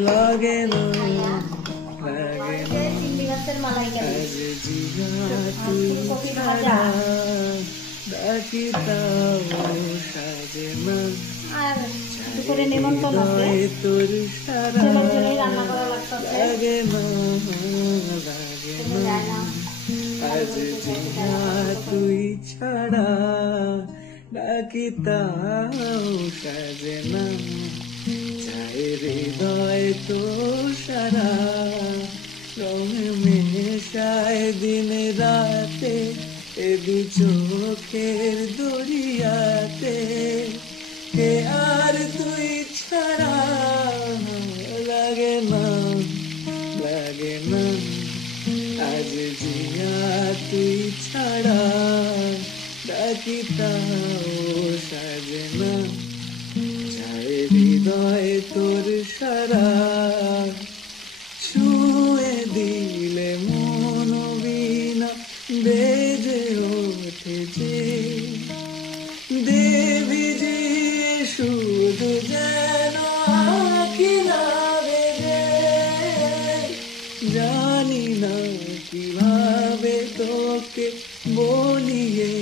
লাগে না লাগে না আজ জিয়া তুই ছাড়া ডাকি তাও সাজে না তোর সারা লাগে না লাগে না আজ জিয়া তুই ছাড়া ডাকি তাও সাজে না চাই হৃদয় তো সারা রঙ মেশায় দিন রাতে এ দু চোখের দরিয়াতে কে আর তুই ছাড়া লাগে না লাগে না আজ জিয়া তুই ছাড়া ডাকি তাও সাজে না চাই হৃদয় তোর সারা ছুঁয়ে দিলে মন বিনা বেজে ওঠেছে দেবী যে শুধু যেন আঁখি না বেজে জানি না কিভাবে তোকে বলিয়ে